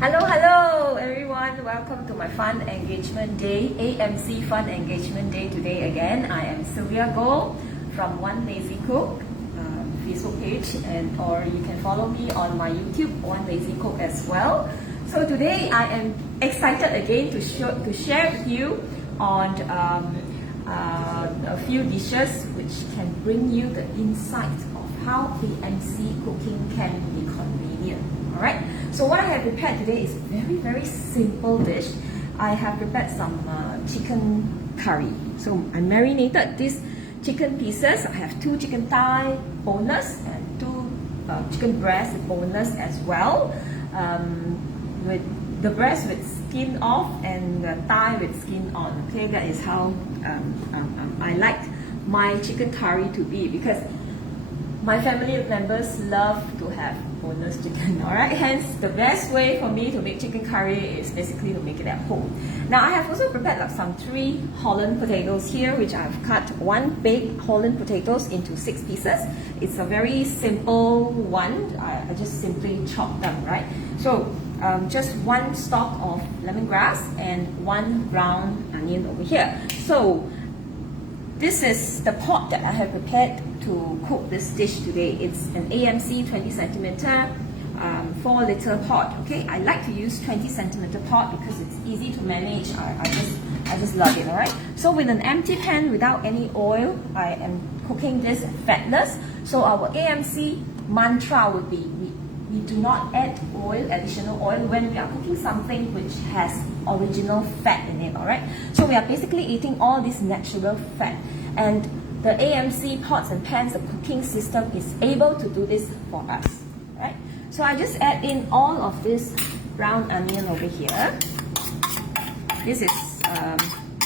Hello everyone. Welcome to my Fun Engagement Day, AMC Fun Engagement Day today again. I am Sylvia Goh from One Lazy Cook Facebook page, or you can follow me on my YouTube, One Lazy Cook as well. So today I am excited again to share with you on a few dishes which can bring you the insight of how AMC cooking can be convenient. Alright, so what I have prepared today is a very simple dish. I have prepared some chicken curry. So I marinated these chicken pieces. I have 2 chicken thigh boneless and 2 chicken breast boneless as well. With the breast with skin off and the thigh with skin on. Okay, that is how I like my chicken curry to be, because my family members love to have boneless chicken, alright? Hence, the best way for me to make chicken curry is basically to make it at home. Now, I have also prepared like some 3 Holland potatoes here, which I've cut 1 big Holland potatoes into 6 pieces. It's a very simple one. I just simply chop them, right? So, just 1 stalk of lemongrass and 1 brown onion over here. So, this is the pot that I have prepared to cook this dish today. It's an AMC 20 centimeter 4 liter pot. Okay, I like to use 20 centimeter pot because it's easy to manage. I just love it. All right. So with an empty pan without any oil, I am cooking this fatless. So our AMC mantra would be we do not add additional oil when we are cooking something which has original fat in it, alright? So we are basically eating all this natural fat, and the AMC pots and pans, the cooking system is able to do this for us, right? So I just add in all of this brown onion over here. This is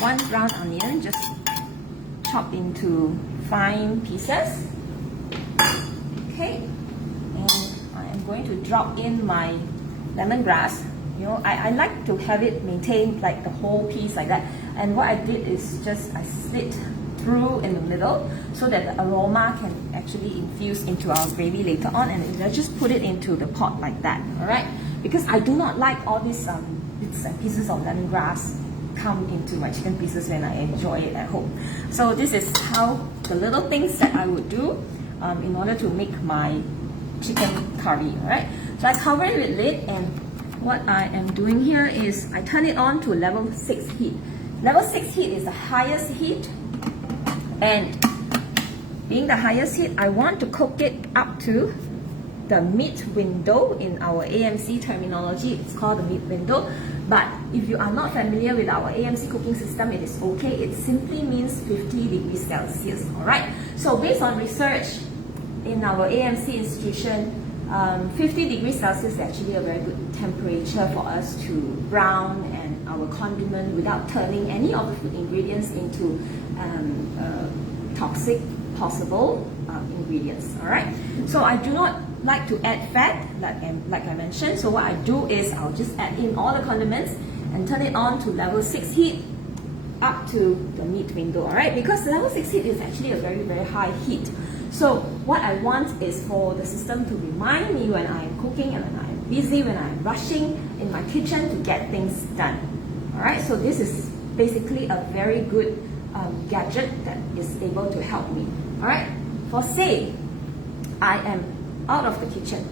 1 brown onion, just chopped into fine pieces. Okay. I'm going to drop in my lemongrass. You know, I like to have it maintained like the whole piece like that. And what I did is just I slit through in the middle so that the aroma can actually infuse into our gravy later on, and I just put it into the pot like that. All right, because I do not like all these bits and pieces of lemongrass come into my chicken pieces when I enjoy it at home. So this is how the little things that I would do in order to make my chicken curry. Alright, so I cover it with lid, and what I am doing here is I turn it on to level 6 heat. Level 6 heat is the highest heat, and being the highest heat, I want to cook it up to the meat window. In our AMC terminology, it's called the meat window. But if you are not familiar with our AMC cooking system, it is okay. It simply means 50 degrees Celsius. Alright, so based on research in our AMC institution, 50 degrees Celsius is actually a very good temperature for us to brown and our condiment without turning any of the food ingredients into toxic possible ingredients. Alright, so I do not like to add fat like I mentioned. So what I do is I'll just add in all the condiments and turn it on to level 6 heat up to the meat window. Alright, because level 6 heat is actually a very high heat. So what I want is for the system to remind me when I am cooking and when I am busy, when I am rushing in my kitchen to get things done. Alright, so this is basically a very good gadget that is able to help me. Alright, for say I am out of the kitchen.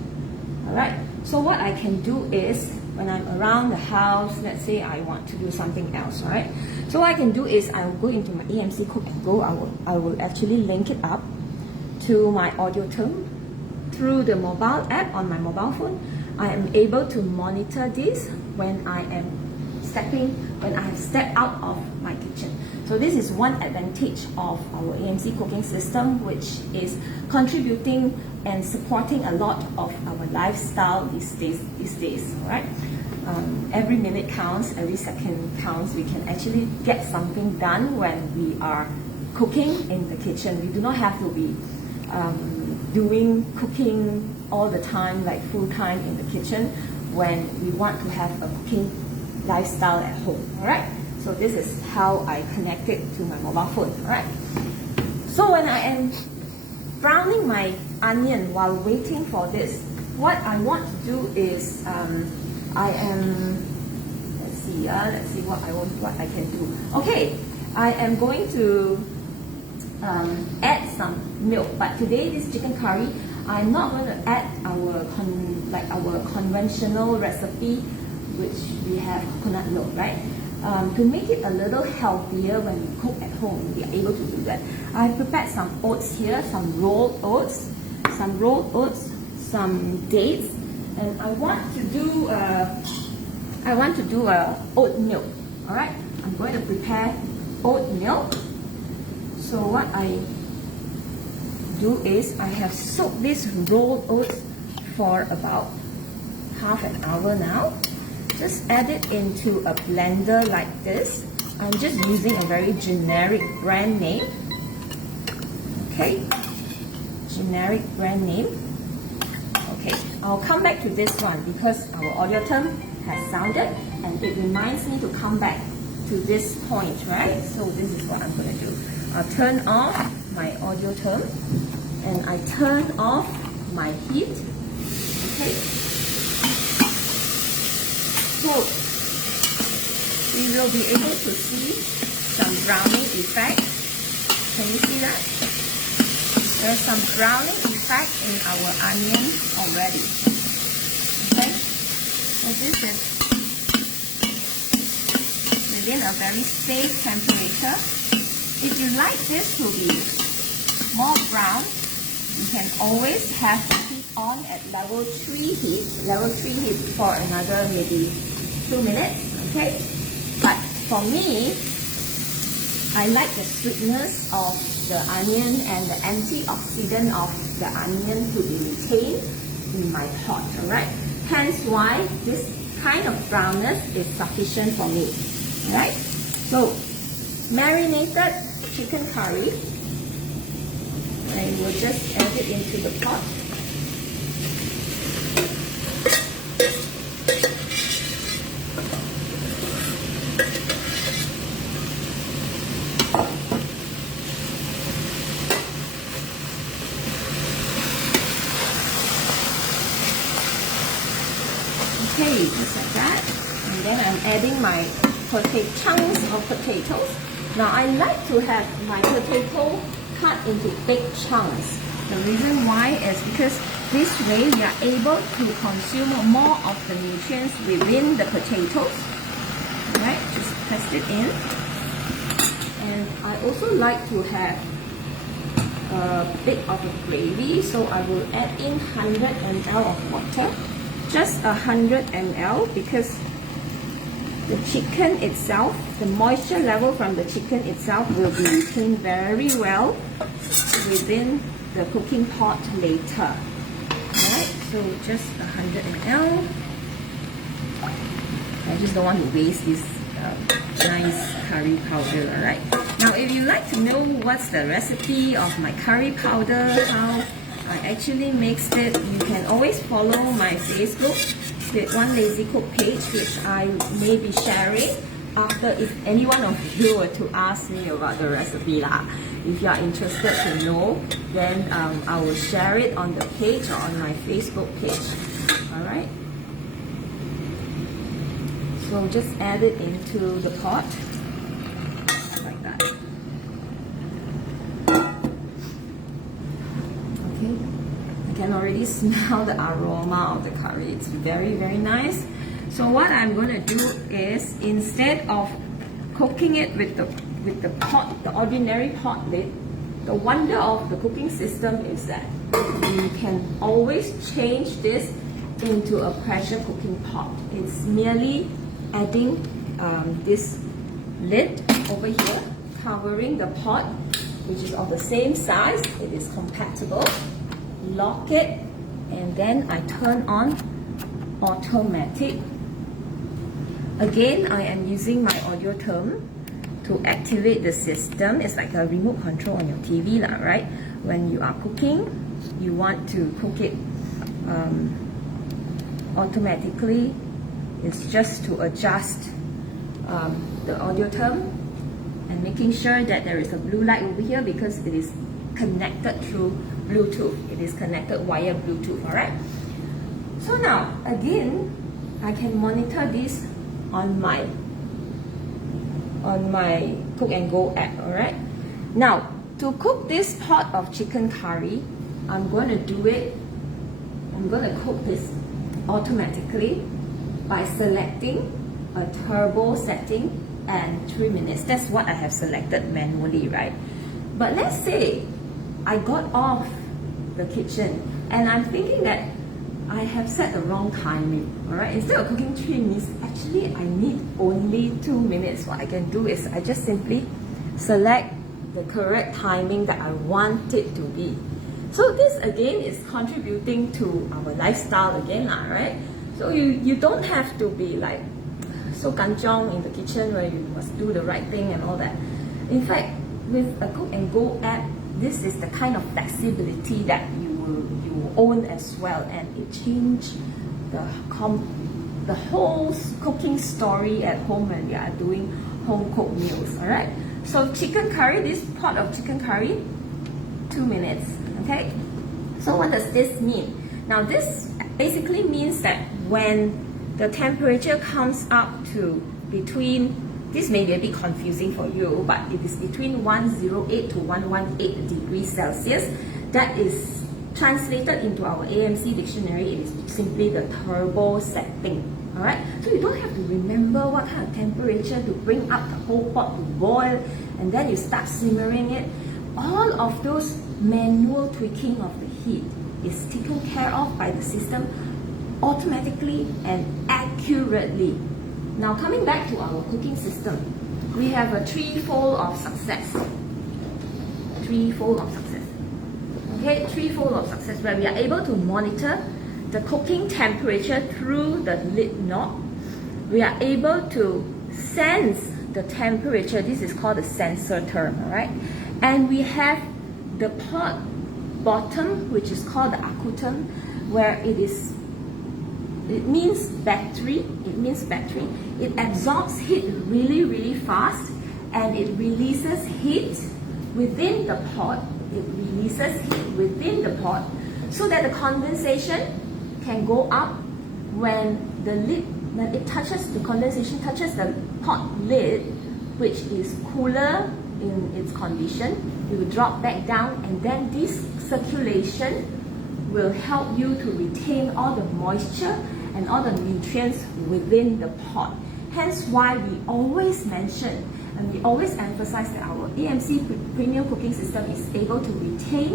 Alright, so what I can do is when I'm around the house, let's say I want to do something else. Alright, so what I can do is I will go into my AMC Cook and Go. I will actually link it up to my audio tone through the mobile app on my mobile phone. I am able to monitor this when I have stepped out of my kitchen. So this is one advantage of our AMC cooking system, which is contributing and supporting a lot of our lifestyle these days. Right? Every minute counts, every second counts. We can actually get something done when we are cooking in the kitchen. We do not have to be doing cooking all the time, like full time in the kitchen, when we want to have a cooking lifestyle at home. Alright, so this is how I connect it to my mobile phone. Alright, so when I am browning my onion while waiting for this, what I want to do is I am, let's see what I can do. Okay, I am going to add some milk, but today this chicken curry, I'm not going to add our conventional recipe, which we have coconut milk, right? To make it a little healthier when you cook at home, we are able to do that. I prepared some oats here, some rolled oats, some dates, and I want to do oat milk. All right, I'm going to prepare oat milk. So what I do is I have soaked this rolled oats for about half an hour now. Just add it into a blender like this. I'm just using a very generic brand name. Okay, generic brand name. Okay, I'll come back to this one because our audio term has sounded and it reminds me to come back to this point, right? So this is what I'm going to do. I'll turn off my audio term and I turn off my heat. Okay. So we will be able to see some browning effect. Can you see that? There's some browning effect in our onion already. Okay? So this is within a very safe temperature. If you like this to be more brown, you can always have the heat on at level 3 heat. Level 3 heat for another maybe 2 minutes, okay? But for me, I like the sweetness of the onion and the antioxidant of the onion to be retained in my pot, alright? Hence why this kind of brownness is sufficient for me, alright? So, marinated chicken curry, I will just add it into the pot. Okay, just like that. And then I'm adding my chunks of potatoes. Now I like to have my potato cut into big chunks. The reason why is because this way we are able to consume more of the nutrients within the potatoes. Alright, just press it in. And I also like to have a bit of a gravy, so I will add in 100 ml of water. Just 100 ml because the chicken itself, the moisture level from the chicken itself will be retained very well within the cooking pot later. Alright, so just 100 ml. I just don't want to waste this nice curry powder, alright? Now if you like to know what's the recipe of my curry powder, how I actually mixed it, you can always follow my Facebook with One Lazy Cook page, which I may be sharing after if any one of you were to ask me about the recipe lah. If you are interested to know, then I will share it on the page or on my Facebook page. Alright? So just add it into the pot like that. Okay, I can already smell the aroma of the curry. It's very, very nice. So what I'm going to do is, instead of cooking it with the pot, the ordinary pot lid, the wonder of the cooking system is that you can always change this into a pressure cooking pot. It's merely adding this lid over here, covering the pot, which is of the same size. It is compatible. Lock it, and then I turn on automatic. Again, I am using my audio term to activate the system. It's like a remote control on your TV, right? When you are cooking, you want to cook it automatically. It's just to adjust the audio term and making sure that there is a blue light over here because it is connected through Bluetooth. It is connected via Bluetooth, alright? So now, again, I can monitor this on my Cook and Go app. Alright. Now, to cook this pot of chicken curry, I'm going to cook this automatically by selecting a turbo setting and 3 minutes. That's what I have selected manually, right? But let's say I got off the kitchen and I'm thinking that I have set the wrong timing. Alright, instead of cooking 3 minutes, actually I need only 2 minutes. What I can do is I just simply select the correct timing that I want it to be. So this again is contributing to our lifestyle again, right? So you don't have to be like so kanchong in the kitchen where you must do the right thing and all that. In fact, with a Cook and Go app, this is the kind of flexibility that you will own as well, and it changed the whole cooking story at home when you are doing home cooked meals. Alright, so chicken curry, this pot of chicken curry, 2 minutes. Okay, so what does this mean? Now this basically means that when the temperature comes up to between, this may be a bit confusing for you, but it is between 108 to 118 degrees Celsius. That is translated into our AMC dictionary. It is simply the turbo setting. Alright, so you don't have to remember what kind of temperature to bring up the whole pot to boil, and then you start simmering it. All of those manual tweaking of the heat is taken care of by the system automatically and accurately. Now coming back to our cooking system, we have a threefold of success. Threefold of success. Okay, threefold of success, where we are able to monitor the cooking temperature through the lid knob. We are able to sense the temperature. This is called the sensor term, alright? And we have the pot bottom, which is called the akutum, where it means battery. It means battery. It absorbs heat really, really fast, and it releases heat within the pot. It releases heat within the pot, so that the condensation can go up when the condensation touches the pot lid, which is cooler in its condition. It will drop back down, and then this circulation will help you to retain all the moisture and all the nutrients within the pot. Hence why we always mention and we always emphasize that our AMC Premium Cooking System is able to retain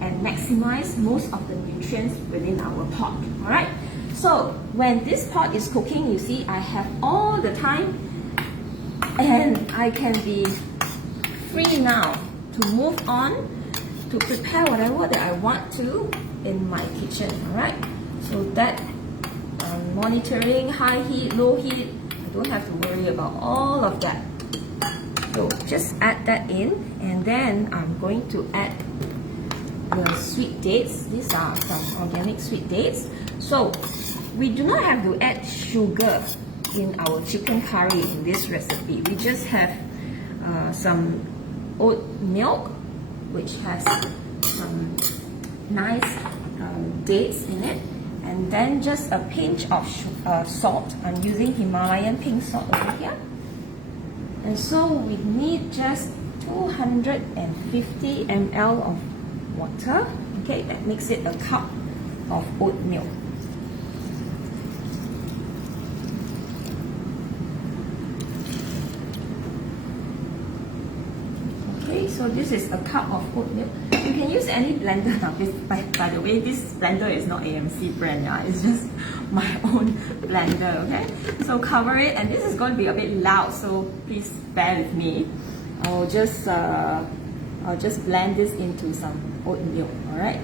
and maximize most of the nutrients within our pot. Alright, so when this pot is cooking, you see I have all the time, and I can be free now to move on to prepare whatever that I want to in my kitchen. Alright, so that I'm monitoring high heat, low heat, I don't have to worry about all of that. So just add that in, and then I'm going to add the sweet dates. These are some organic sweet dates. So we do not have to add sugar in our chicken curry in this recipe. We just have some oat milk, which has some nice dates in it, and then just a pinch of salt. I'm using Himalayan pink salt over here. And so we need just 250 ml of water. Okay, that makes it a cup of oat milk. Okay, so this is a cup of oat milk. You can use any blender now. By the way, this blender is not AMC brand, yeah. It's just my own blender, okay? So cover it, and this is going to be a bit loud, so please bear with me. I'll just blend this into some oat milk, alright?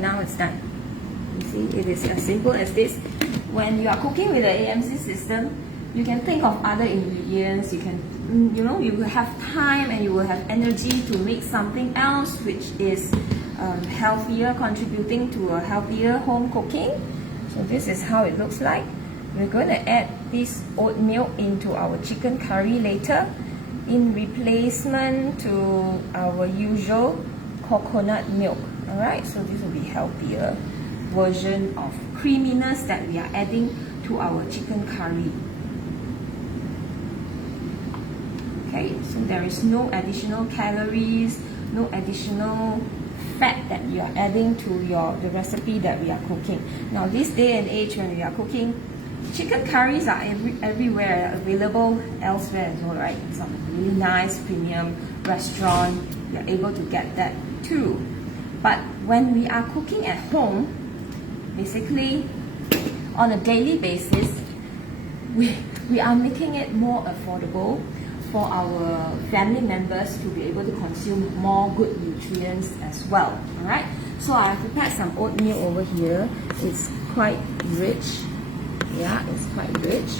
Now it's done. You see, it is as simple as this. When you are cooking with the AMC system, you can think of other ingredients, you can you will have time and you will have energy to make something else which is healthier, contributing to a healthier home cooking. So this is how it looks like. We're going to add this oat milk into our chicken curry later in replacement to our usual coconut milk. Alright, so this will be healthier version of creaminess that we are adding to our chicken curry. Okay, so there is no additional calories, no additional fat that you are adding to the recipe that we are cooking. Now this day and age when we are cooking, chicken curries are everywhere, available elsewhere as well, right? Some really nice premium restaurant, you're able to get that too. But when we are cooking at home, basically on a daily basis, we are making it more affordable for our family members to be able to consume more good nutrients as well. Alright, so I have prepared some oatmeal over here. It's quite rich. Yeah, it's quite rich.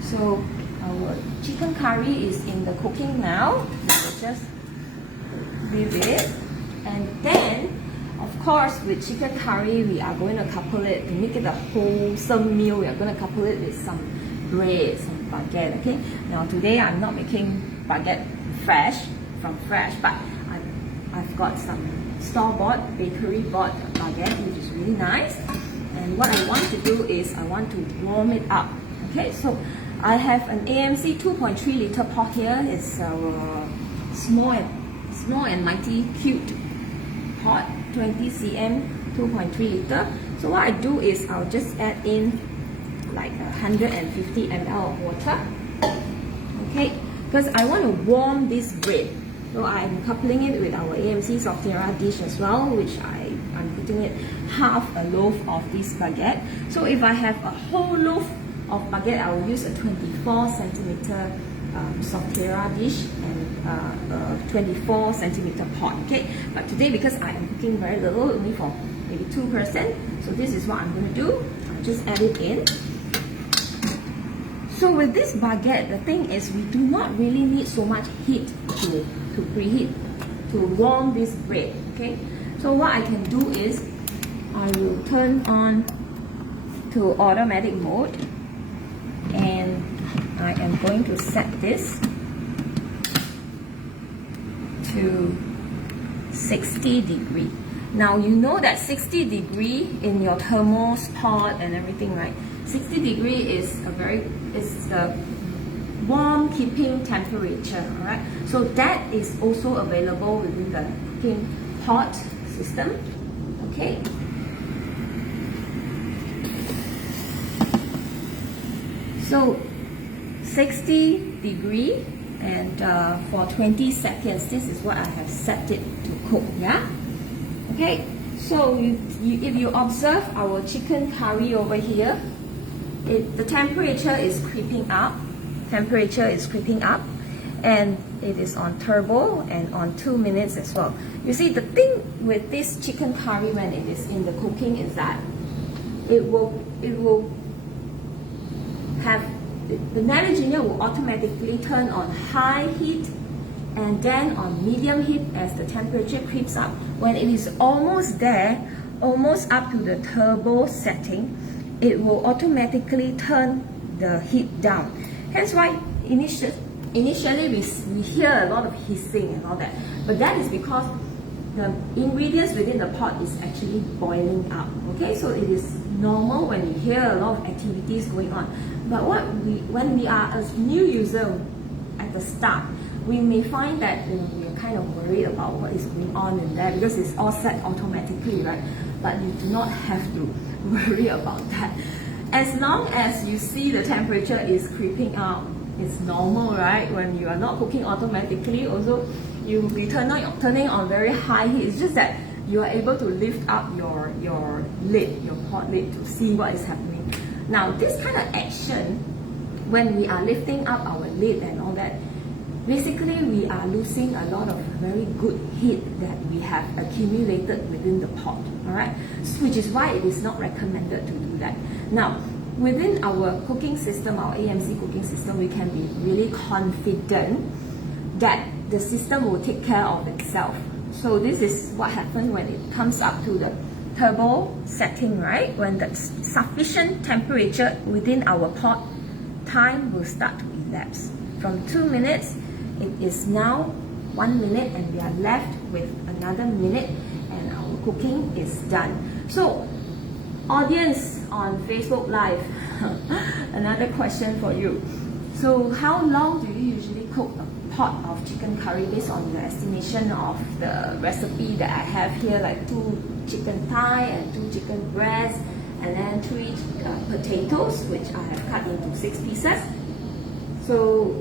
So our chicken curry is in the cooking now. We'll just leave it. And then, of course, with chicken curry, we are going to couple it, to make it a wholesome meal, we are going to couple it with some bread, some baguette, okay? Now today I'm not making baguette from fresh, but I've got some store-bought, bakery-bought baguette, which is really nice. And what I want to do is I want to warm it up. Okay, so I have an AMC 2.3 liter pot here. It's our small and mighty cute pot, 20 cm, 2.3 liter. So what I do is I'll just add in like 150 ml of water. Okay, because I want to warm this bread. So I'm coupling it with our AMC Softera dish as well, which I'm putting it half a loaf of this baguette. So if I have a whole loaf of baguette, I will use a 24 centimeter Softera dish and a 24 centimeter pot. Okay, but today because I am cooking very little, only for maybe 2 person, so this is what I'm going to do. I'll just add it in. So with this baguette, the thing is we do not really need so much heat to preheat, to warm this bread, okay? So what I can do is, I will turn on to automatic mode and I am going to set this to 60 degree. Now you know that 60 degree in your thermos pot and everything, right? 60 degree is the warm keeping temperature, alright? So that is also available within the cooking pot system, okay? So 60 degree and for 20 seconds, this is what I have set it to cook, yeah? Okay, so if you observe our chicken curry over here, the temperature is creeping up. And it is on turbo and on 2 minutes as well. You see, the thing with this chicken curry when it is in the cooking is that it will have, the Naviginia will automatically turn on high heat and then on medium heat as the temperature creeps up. When it is almost there, almost up to the turbo setting, it will automatically turn the heat down. Hence why initially we hear a lot of hissing and all that, but that is because the ingredients within the pot is actually boiling up. Okay, so it is normal when you hear a lot of activities going on. But when we are a new user at the start, we may find that we are kind of worried about what is going on in there because it's all set automatically, right? But you do not have to worry about that. As long as you see the temperature is creeping up, it's normal, right? When you are not cooking automatically, also you will be turning on very high heat. It's just that you are able to lift up your lid, your pot lid, to see what is happening. Now, this kind of action, when we are lifting up our lid and all that, basically we are losing a lot of very good heat that we have accumulated within the pot, alright? Which is why it is not recommended to do that. Now, within our cooking system, our AMC cooking system, we can be really confident that the system will take care of itself. So this is what happens when it comes up to the turbo setting, right? When the sufficient temperature within our pot, time will start to elapse. From 2 minutes, it is now 1 minute, and we are left with another minute, and our cooking is done. So, audience on Facebook Live, another question for you. So, how long do you usually cook a pot of chicken curry based on the estimation of the recipe that I have here, like 2 chicken thigh and 2 chicken breasts, and then 3 potatoes, which I have cut into 6 pieces. So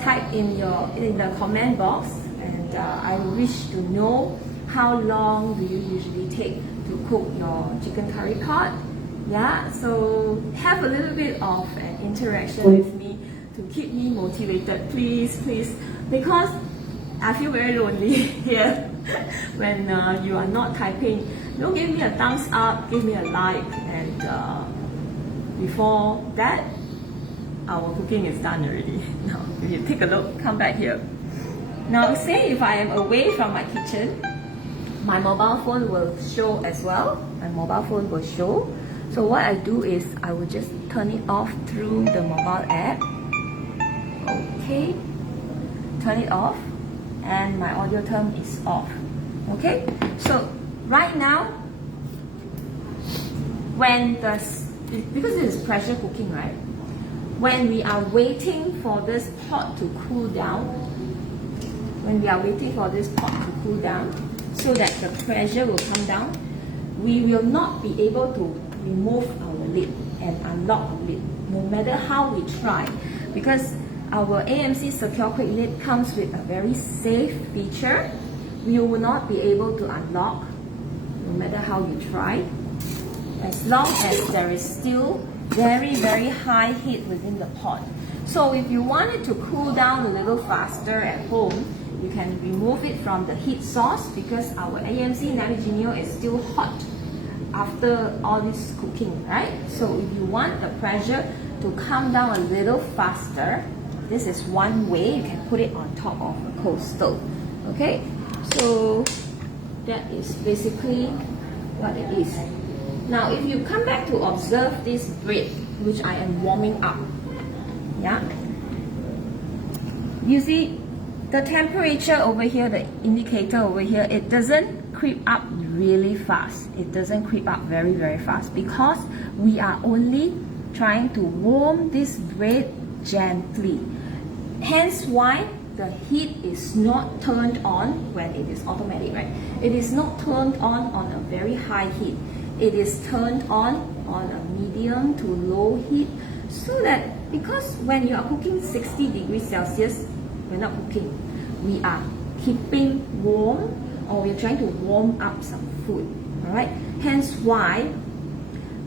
type in the comment box, and I wish to know how long do you usually take to cook your chicken curry pot. Yeah, so have a little bit of an interaction with me to keep me motivated, please, because I feel very lonely here when you are not typing. Don't give me a thumbs up, give me a like, and before that, our cooking is done already. Now, if you take a look, come back here. Now, say if I am away from my kitchen, my mobile phone will show as well. My mobile phone will show. So what I do is I will just turn it off through the mobile app. Okay, turn it off, and my audio term is off. Okay, so right now, because it is pressure cooking, right? When we are waiting for this pot to cool down, so that the pressure will come down, we will not be able to remove our lid and unlock the lid, no matter how we try, because our AMC Secure Quick Lid comes with a very safe feature. You will not be able to unlock, no matter how you try, as long as there is still very, very high heat within the pot. So if you want it to cool down a little faster at home, you can remove it from the heat source, because our AMC Navigenio is still hot after all this cooking, right? So if you want the pressure to come down a little faster, this is one way. You can put it on top of a coal stove. Okay, so that is basically what it is. Now, if you come back to observe this bread, which I am warming up, yeah, you see the temperature over here, the indicator over here, it doesn't creep up really fast. It doesn't creep up very, very fast, because we are only trying to warm this bread gently. Hence why the heat is not turned on when it is automatic, right? It is not turned on a very high heat. It is turned on a medium to low heat, so that, because when you are cooking 60 degrees Celsius, we're not cooking, we are keeping warm, or we're trying to warm up some food, all right? Hence why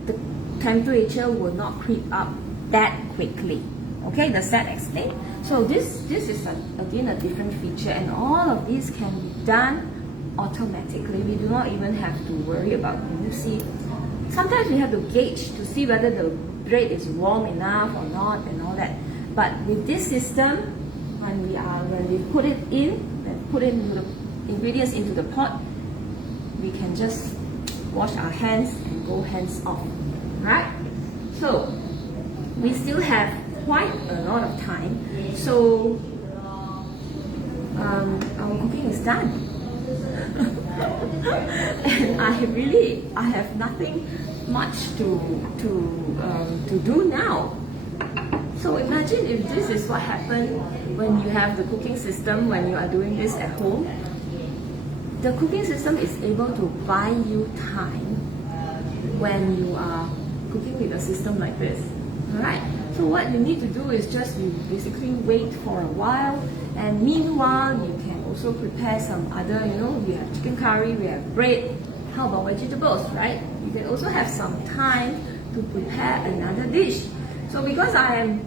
the temperature will not creep up that quickly. Okay, does that explain? So this is again a different feature, and all of these can be done automatically. We do not even have to worry about it. You see, sometimes we have to gauge to see whether the bread is warm enough or not and all that. But with this system, when we put it in, and put into the ingredients into the pot, we can just wash our hands and go hands off, right? So we still have quite a lot of time, so our cooking is done. And I have nothing much to do now. So imagine if this is what happened when you have the cooking system, when you are doing this at home. The cooking system is able to buy you time when you are cooking with a system like this. Alright, so what you need to do is just you basically wait for a while, and meanwhile you can also prepare some other, we have chicken curry, we have bread. How about vegetables, right? You can also have some time to prepare another dish. So because I am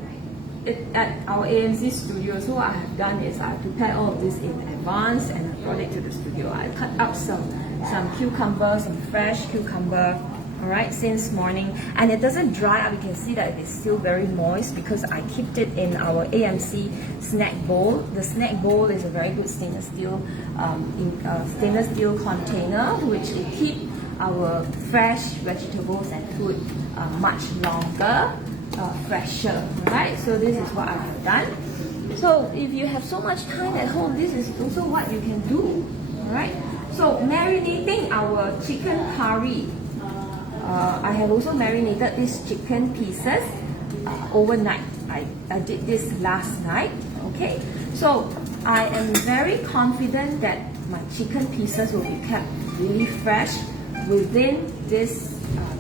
at our AMC studio, so what I have done is I prepared all of this in advance and I brought it to the studio. I cut up some cucumber, some fresh cucumber, alright, since morning, and it doesn't dry up. You can see that it is still very moist because I kept it in our AMC snack bowl. The snack bowl is a very good stainless steel container, which will keep our fresh vegetables and food much longer, fresher, right? So this is what I have done. So if you have so much time at home, this is also what you can do, alright? So marinating our chicken curry. I have also marinated these chicken pieces overnight. I did this last night, okay? So I am very confident that my chicken pieces will be kept really fresh within this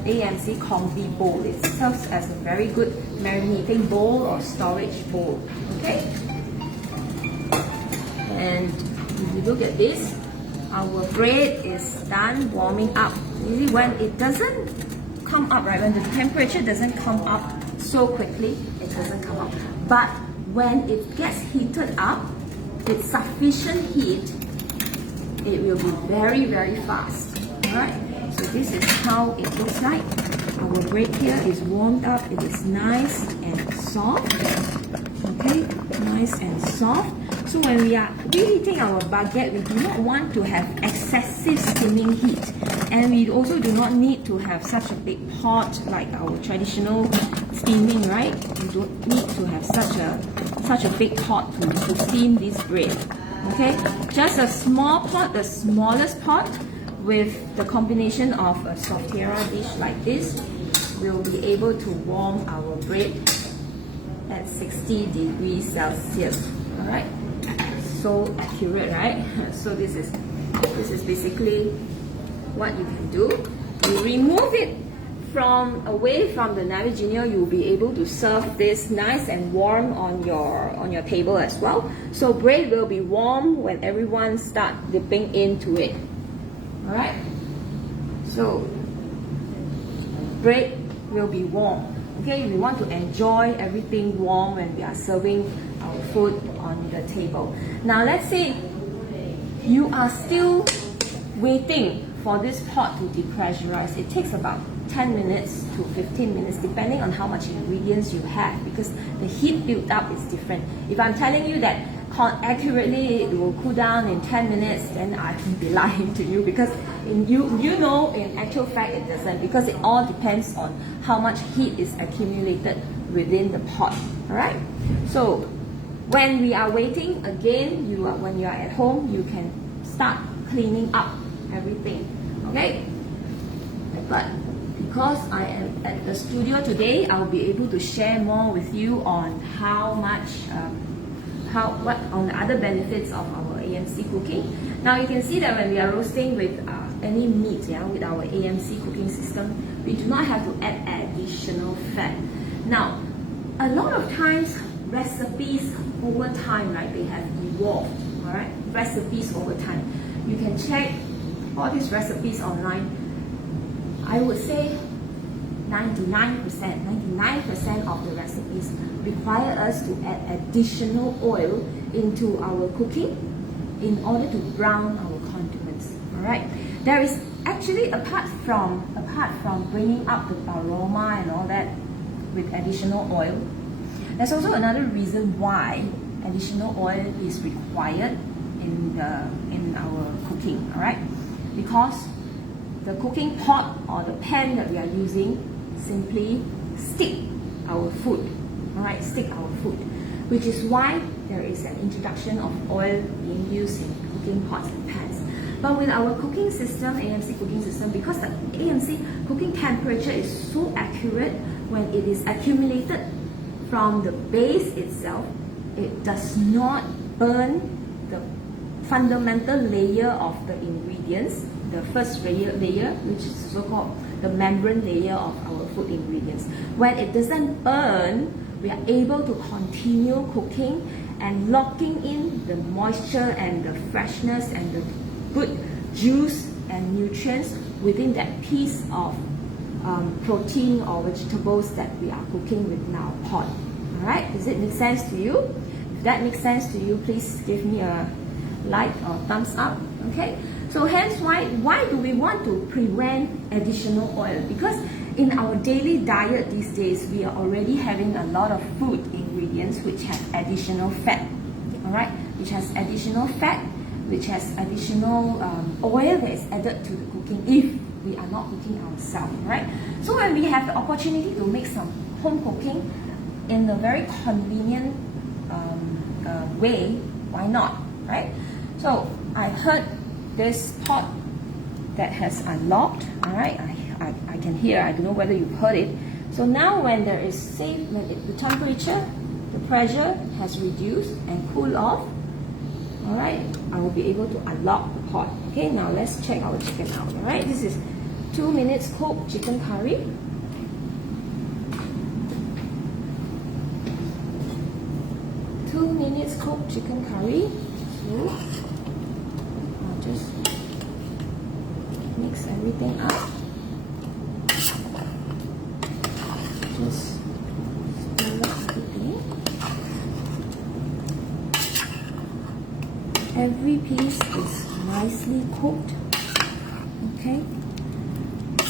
AMC combi bowl. It serves as a very good marinating bowl or storage bowl, okay? And if you look at this, our bread is done warming up. Usually when it doesn't come up, right, when the temperature doesn't come up so quickly, it doesn't come up. But when it gets heated up with sufficient heat, it will be very, very fast. Alright, so this is how it looks like. Our bread here is warmed up. It is nice and soft. Okay, nice and soft. So when we are reheating our baguette, we do not want to have excessive steaming heat, and we also do not need to have such a big pot like our traditional steaming, right? We don't need to have such a big pot to steam this bread. Okay, just a small pot, the smallest pot, with the combination of a Softerra dish like this, will be able to warm our bread at 60 degrees Celsius. All right. So accurate, right? So this is basically what you can do. You remove it away from the Navigenia. You'll be able to serve this nice and warm on your table as well. So bread will be warm when everyone start dipping into it. All right. So bread will be warm. Okay, we want to enjoy everything warm when we are serving our food on the table. Now let's say you are still waiting for this pot to depressurize. It takes about 10 minutes to 15 minutes depending on how much ingredients you have, because the heat built up is different. If I'm telling you that accurately it will cool down in 10 minutes, then I can be lying to you, because you know in actual fact it doesn't, because it all depends on how much heat is accumulated within the pot. Alright? So when we are waiting, again, when you are at home, you can start cleaning up everything. Okay? But because I am at the studio today, I'll be able to share more with you on what on the other benefits of our AMC cooking. Now you can see that when we are roasting with any meat, with our AMC cooking system, we do not have to add additional fat. Now, a lot of times recipes over time, right, they have evolved. All right, recipes over time. You can check all these recipes online. I would say 99% of the recipes require us to add additional oil into our cooking in order to brown our condiments. Alright, there is actually, apart from bringing up the aroma and all that with additional oil, there's also another reason why additional oil is required in our cooking. Alright, because the cooking pot or the pan that we are using simply stick our food. Alright, stick our food, which is why there is an introduction of oil being used in cooking pots and pans. But with our cooking system, AMC cooking system, because the AMC cooking temperature is so accurate, when it is accumulated from the base itself, it does not burn the fundamental layer of the ingredients, the first layer, which is so-called the membrane layer of our food ingredients. When it doesn't burn, we are able to continue cooking and locking in the moisture and the freshness and the good juice and nutrients within that piece of protein or vegetables that we are cooking with in our pot. Alright, does it make sense to you? If that makes sense to you, please give me a like or thumbs up. Okay, so hence why do we want to prevent additional oil? Because in our daily diet these days, we are already having a lot of food ingredients which have additional fat, all right, which has additional fat, which has additional oil that is added to the cooking if we are not cooking ourselves, right? So when we have the opportunity to make some home cooking in a very convenient way, why not, right? So I heard this pot that has unlocked, all right? I can hear, I don't know whether you've heard it. So now when there is safe, the temperature, the pressure has reduced and cooled off, all right, I will be able to unlock the pot. Okay, now let's check our chicken out, all right? This is 2 minutes cooked chicken curry. Cooked chicken curry. So I'll just mix everything up. Just stir everything. Every piece is nicely cooked. Okay.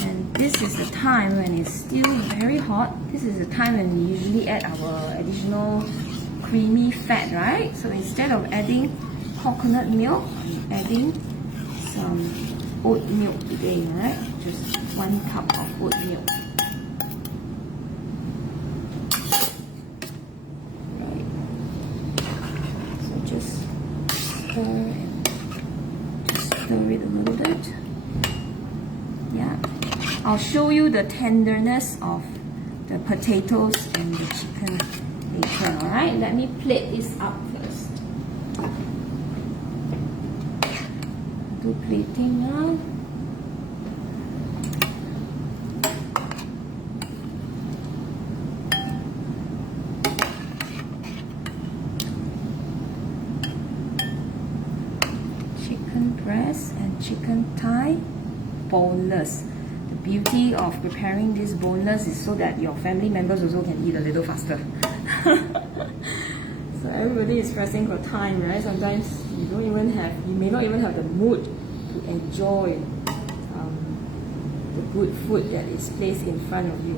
And this is the time when it's still very hot. This is the time when we usually add our additional creamy fat, right? So instead of adding coconut milk, I'm adding some oat milk today, right? Just 1 cup of oat milk. Right. So just stir it a little bit. Yeah. I'll show you the tenderness of the potatoes and the chicken later, alright? Let me plate this up first. Do plating now. Chicken breast and chicken thigh, boneless. The beauty of preparing this boneless is so that your family members also can eat a little faster. So everybody is pressing for time, right? Sometimes you may not even have the mood to enjoy the good food that is placed in front of you.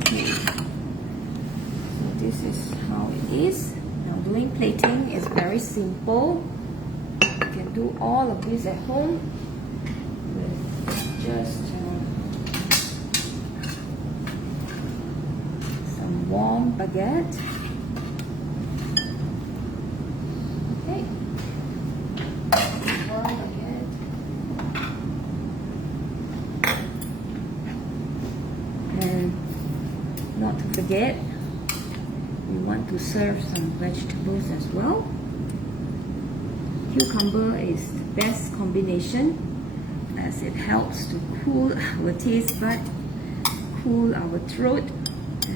Okay. So this is how it is. Now doing plating is very simple. You can do all of this at home. Just some warm baguette. Okay. Warm baguette. And not to forget, we want to serve some vegetables as well. Cucumber is the best combination, as it helps to cool our taste bud, cool our throat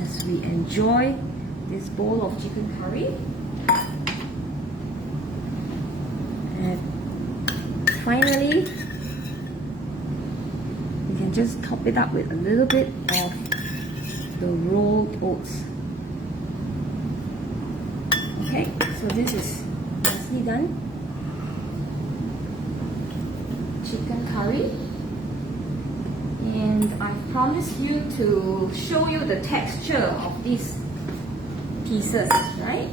as we enjoy this bowl of chicken curry. And finally, you can just top it up with a little bit of the rolled oats. Okay, so this is nicely done. Chicken curry, and I promised you to show you the texture of these pieces, right?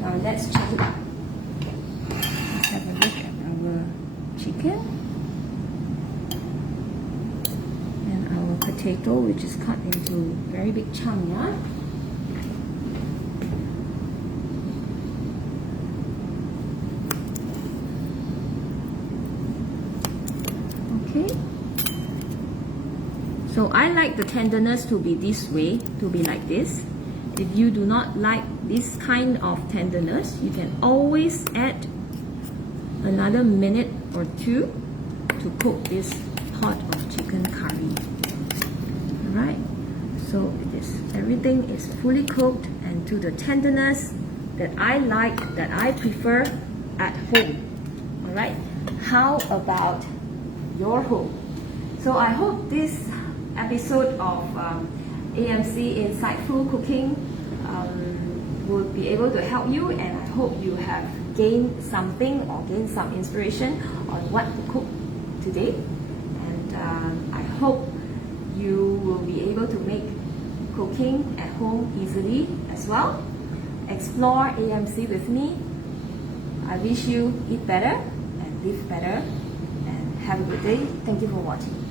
Now let's check it out. Let's have a look at our chicken and our potato, which is cut into very big chunks, yeah? So I like the tenderness to be this way, to be like this. If you do not like this kind of tenderness, you can always add another minute or two to cook this pot of chicken curry. Alright, so everything is fully cooked and to the tenderness that I like, that I prefer at home. Alright, how about your home. So I hope this episode of AMC Insightful Cooking will be able to help you, and I hope you have gained something or gained some inspiration on what to cook today. And I hope you will be able to make cooking at home easily as well. Explore AMC with me. I wish you eat better and live better, and have a good day. Thank you for watching.